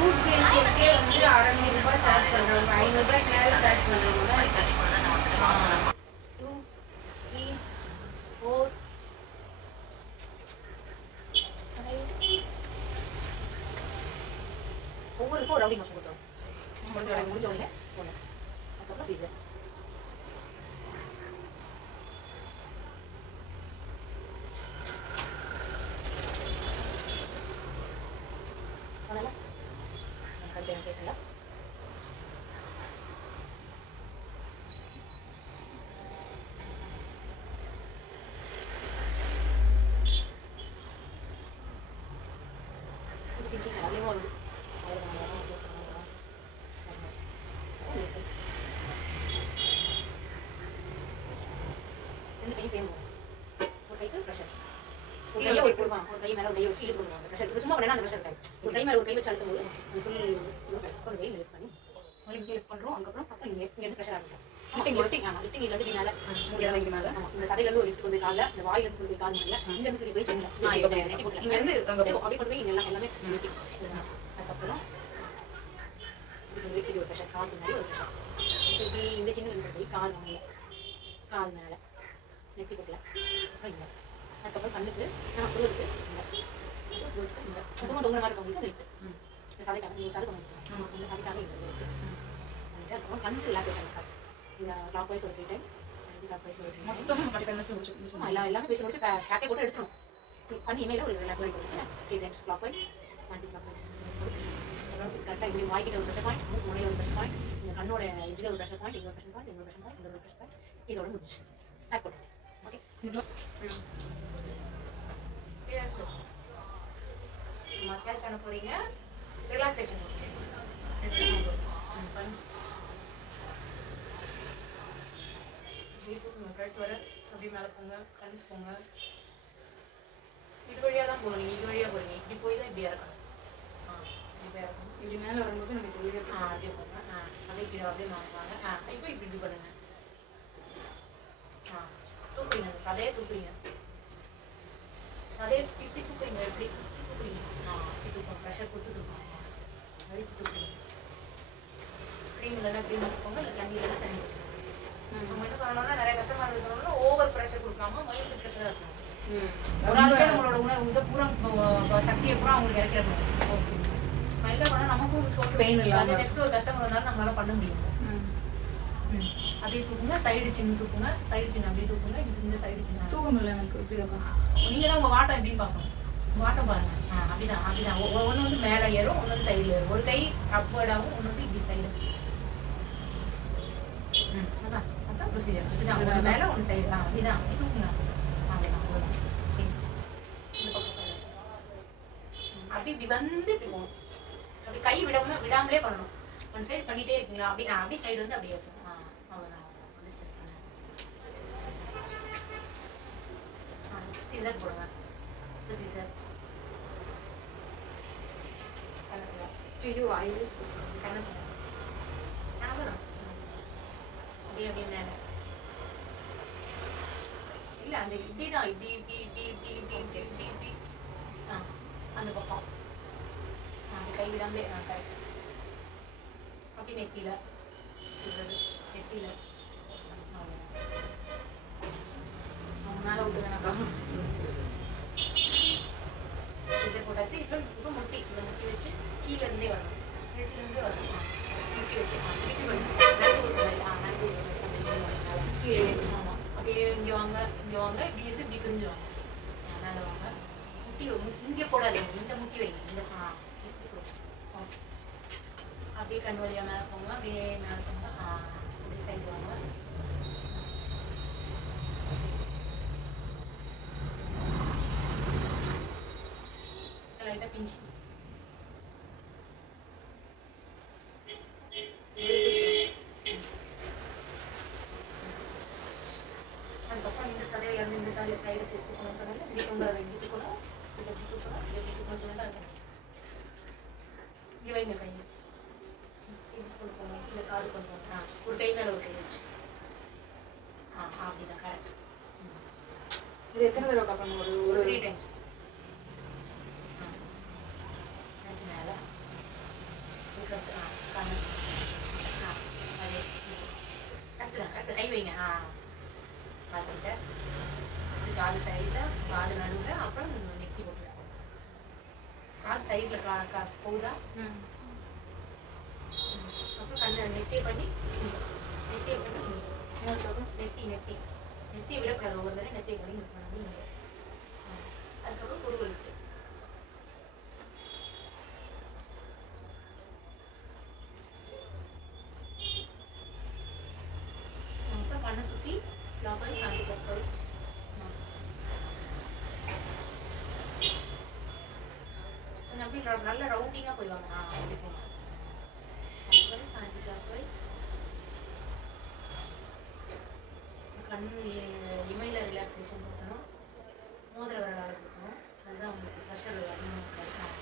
Food ஃபேஷியலுக்கே வந்து ₹600 charge பண்றவங்க, ₹500 மேல சார்ஜ் பண்றவங்க தான் இருக்காங்க. 2 3 4 5 ஒவ்வொருக்கும் ஒரு ரவுண்டிங் மோஷன் கொடுத்துரும். முடிஞ்ச உடனே போகணும். அதுக்கப்புறம் சீசர். அதெல்லாம் நான் சத்தியம் கேட்கல. அதுலேயும் ஒரு ரெண்டு கையும் சேர்ந்து ஒரு கைக்கு ப்ரெஷர், ஒரு கையை ஒரு கை மேலே ஒரு கையை வச்சு இழுத்து அந்த ப்ரெஷர் சும்மா பண்ணா அந்த ப்ரெஷர் இருக்காது. ஒரு கை மேலே ஒரு கை வச்சு அழுத்தும் போது அந்த ஃபுல் ஒரு கை லிஃப்ட் பண்ணி லிஃப்ட் பண்ணுறோம். அதுக்கப்புறம் அப்புறம் இங்கே ப்ரெஷர் ஆகிடும். லிஃப்டிங் இதுலேருந்து மேலே இங்கே மேலே இந்த சதையிலேருந்து ஒரு லிஃப்ட் கொண்டு போய் காலில், இந்த வாயிலிருந்து கொண்டு போய் கால் மேலே, இங்கேருந்து தூக்கி போய் செஞ்சிடலாம். இங்கேருந்து அப்படியே கொண்டு போய் இங்கே எல்லாமே லிஃப்டிங். அதுக்கப்புறம் இது ஒரு ப்ரெஷர், கால் முன்னாடி ஒரு ப்ரெஷர். இப்படி இந்த சின்ன ரெண்டு போய் கால் மேலே, கால் மேலே நெத்தி போட்டல. அப்புறம் இங்கே, அதுக்கப்புறம் கண்ணுக்கு குழுவுக்கு இந்த சுத்தமாக தொங்குற மாதிரி இருக்கவங்களுக்கு அந்த லிஃப்ட். இந்த சதைக்காக இந்த சதைக்காக இந்த லிஃப்ட். அதுக்கப்புறம் கண்ணுக்கு ரிலாக்ஸேஷன் மசாஜ். இந்த கிளாக் வைஸ் ஒரு 3 டைம்ஸ், கிளாக் வைஸ் ஒரு 3 டைம்ஸ். எல்லாமே பேசி முடிச்சு பேக்கே போட்டு எடுத்துடும். பண்ணி இமையில ஒரு ரிலாக்ஸேஷன் கொடுத்து 3 times clockwise, anticlockwise. கரெக்டாக இப்படி வாய்க்கிட்ட ஒரு ப்ரெஷர் பாயிண்ட், முனையில் ஒரு ப்ரெஷர் பாயிண்ட், இந்த கண்ணோட இதில் ஒரு ப்ரெஷர் பாயிண்ட், இங்கே ஒரு ப்ரெஷர் பாயிண்ட், இங்கே ஒரு ப்ரெஷர் பாயிண்ட், இங்கே ஒரு ப்ரெஷர் பாயிண்ட். இதோட முடிச்சு பேக் போட்டு. ஓகே, மசாஜ் பண்ண போறீங்க, ரிலாக்ஸேஷன் கழுத்து வர அப்படியே மேலே போங்க, கழுத்து போங்க. இது வழியாக தான் போகணும். நீங்கள் இது வழியாக போகிறீங்க, இப்படி போய் தான் இப்படியா இருக்கணும். இப்படியா இருக்கணும். இப்படி மேலே வரும்போது நம்ம இப்படி அப்படியே போங்க. அப்படியே கீழே அப்படியே வாங்குவாங்க. இப்போ இப்படி பண்ணுங்க. தூக்குறீங்க, அந்த சதையை தூக்குறீங்க, சதையை இப்படி தூக்குறீங்க, எப்படி தூக்குறீங்க. இப்படி தூக்கணும், ப்ரெஷர் கொடுத்து தூக்கணும், வலிச்சு தூக்குறீங்க. க்ரீம் இல்லைன்னா க்ரீம் தூக்கோங்க, இல்லை தண்ணி இல்லைன்னா தண்ணி தூக்கணும். நம்ம என்ன பண்ணணும்னா நிறைய கஸ்டமர் இருக்கிறவங்க ஓவர் ப்ரெஷர் கொடுக்காம மைல்டு ப்ரெஷராக இருக்கணும். ஒரு ஆளுக்கே உங்களோட உணவு பூரா சக்தியை பூரா அவங்களுக்கு இறக்கிடணும். மைல்டாக பண்ணால் நமக்கும் பெயின் இல்லை. அது நெக்ஸ்ட் ஒரு கஸ்டமர் வந்தாலும் நம்மளால பண்ண முடியும். அப்படியே தூக்குங்க, சைடு சின்ன தூக்குங்க, சைடு சின்ன அப்படியே தூக்குங்க, இந்த சைடு சின்ன தூக்க முடியல எனக்கு. இப்படி நீங்க தான் உங்க வாட்டம் எப்படின்னு பார்க்கணும். வாட்டம் பாருங்க. அப்படிதான் அப்படிதான். ஒன்று வந்து மேலே ஏறும், ஒன்று வந்து சைடில் ஏறும். ஒரு கை அப்வர்டாகவும், ஒன்று வந்து இப்படி சைடு. அதான் அதான் ப்ரொசீஜர். இப்படிதான், ஒன்று மேலே ஒன்று சைடு. அப்படிதான் அப்படி தூக்குங்க. அப்படிதான் அவ்வளோதான். சரி, இந்த பக்கம் அப்படி இப்படி வந்து இப்படி போகணும். அப்படி கை விடாமலே பண்ணணும். ஒன் சைடு பண்ணிட்டே இருக்கீங்களா? அப்படி அப்படியே சைடு வந்து அப்படியே இருக்கும். அவ்வளோதான். சீசர் போடுங்க. சீசர் இது வாயு கணக்கு அப்படியே அப்படியே மேலே இல்லை, அந்த இப்படிதான் இப்படி இப்படி இப்படி இப்படி இப்படி இப்படி இப்படி இப்படி அந்த பக்கம் அப்படி கை விடாமலே கரெக்ட். அப்படி நெத்தியில சொல்றது, நெத்தியில மேலே விட்டுதானாக்கா இதை போட்டாச்சு. இப்போ முட்டி, இந்த முட்டி வச்சு கீழே இருந்தே வரணும், நெத்திலேருந்தே வரணும். முட்டி வச்சு முட்டி வரணும், நண்டு ஒரு மாதிரி நண்டு ஒரு ஆமாம். அப்படியே இங்கே வாங்க, இங்கே வாங்க, இப்படி இருந்து இப்படி பிரிஞ்சு வாங்க, மேலே வாங்க. முட்டி இங்கே போடாதீங்க, இந்த முட்டி வைங்க, இந்த ஓகே. அப்படியே கண் வழியாக மேலே போங்க, அப்படியே மேலே போங்க. அப்படியே சைடு வாங்க. லைட்டாக பிஞ்சு அதுக்கப்புறம் இந்த சதையை இறந்து இந்த சதையை சைடு சேர்த்துக்கணும்னு சொன்னாங்க. இப்படி தூங்குறதை இப்படி தூக்கணும், இதை எப்படி தூக்கணும், இதை எப்படி தூக்கணும்னு சொல்லிட்டு அது இங்கே வைங்க. கை இப்படி கொடுக்கணும், இல்லை காது பண்ணுவோம். ஒரு கை மேலே ஒரு கை வச்சு அப்படிதான் கரெக்ட். இது எத்தனை தடவை பண்ணணும்? ஒரு 3 டைம்ஸ். மேலே கரெக்ட். கண்ணு. அதே கரெக்ட். கை வைங்க. காதுகிட்ட ஃபஸ்ட்டு காது சைடில், காது நடுவில், அப்புறம் நெத்தி போட்டுல. காது சைடில் போகுதா? அப்புறம் கண்ணை நெத்தியை பண்ணி நெத்தியை பண்ணி நெத்தியை விடக்கூடாது. ஒவ்வொரு தடவை நெத்தியை பண்ணி அதுக்கப்புறம் குறுவலுக்கு அப்புறம் கண்ணை சுற்றி கிளாக்வைஸ் ஆன்டி கிளாக்வைஸ். கொஞ்சம் அப்படியே நல்ல ரவுண்டிங்காக போய்வாங்க. அப்படி போங்க. Clockwise anti clockwise. கண் இமையில் ரிலாக்ஸேஷன் கொடுக்கணும். மோதிர விரலால் கொடுக்கணும். அதுதான் உங்களுக்கு ப்ரெஷர் அதிகமாக கிடைக்கும்.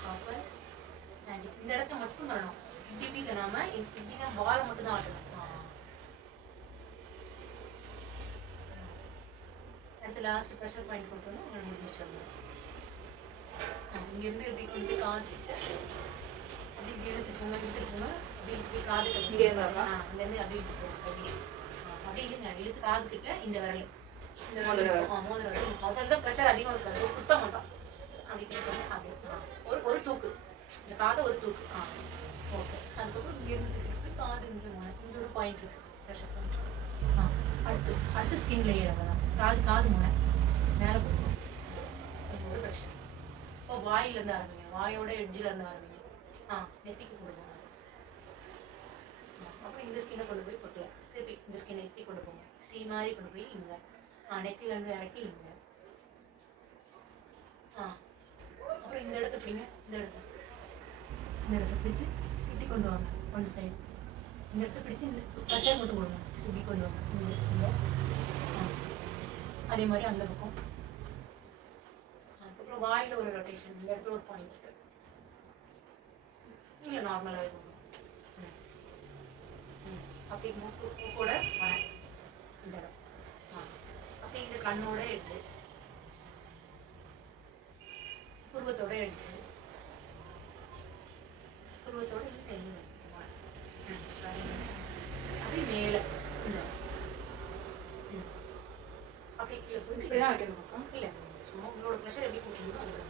Clockwise anti. இந்த இடத்த மட்டும் வரணும். இப்படி தராம இப்படின்னா பால் மட்டும் தான் ஆட்டணும். அடுத்து லாஸ்ட் ப்ரெஷர் பாயிண்ட் கொடுத்தோம்னா உங்களுக்கு முடிஞ்சிச்சு. இங்கேருந்து இப்படி காது அப்படி இழுத்துக்கோங்க. அப்படி இப்படி காது அங்கேருந்து அப்படி இழுத்துக்கோங்க. கையை அப்படி இல்லைங்க. இழுத்து காது கிட்ட இந்த விரல் மோதிர விரல் முதல்ல ப்ரெஷர் அதிகம் இருக்காது. குத்த மாட்டோம். அப்படி அப்படி ஒரு தூக்கு. இந்த காதை ஒரு தூக்கு. ஓகே. அதுக்கப்புறம் இங்கேருந்து திருப்பி காது இங்கே இங்கே ஒரு பாயிண்ட் இருக்கு. Pressure point. அடுத்து ஸ்கின் லேயர் அவ்வளோதான். காது முனை மேலே போடணும். அது ஒரு ப்ரெஷர். இப்போ வாயிலேருந்து ஆரம்பிங்க. வாயோட எட்ஜில் இருந்து ஆரம்பிங்க. நெத்திக்கு கொடுங்க. அப்புறம் இந்த ஸ்கின்னை கொண்டு போய் கொட்டல. திருப்பி இந்த ஸ்கின்னை நெத்தி கொண்டு போங்க. மாதிரி கொண்டு போய் இங்கே நெத்திலேருந்து இறக்கி இங்கே. அப்புறம் இந்த இடத்த பிடிங்க. இந்த இடத்த பிடிச்சி இப்படி கொண்டு வாங்க. ஒன் சைடு இந்த இடத்த பிடிச்சி இந்த ப்ரெஷர் மட்டும் போடுங்க. இப்படி கொண்டு வாங்க. இங்கே அதே மாதிரி அந்த பக்கம். அதுக்கப்புறம் வாயில் ஒரு ரொட்டேஷன். இந்த இடத்துல ஒரு பாயிண்ட் இருக்கு. இல்லை நார்மலாகவே போகணும். அப்படி மூக்கோட வரேன். இந்த இடம் அப்படி இந்த கண்ணோட எடுத்து புருவத்தோட எடுத்து புருவத்தோட அப்படி மேல அப்படி கீழே இல்லை சும்மா உங்களோட ப்ரெஷர் எப்படி கொடுக்கணும்.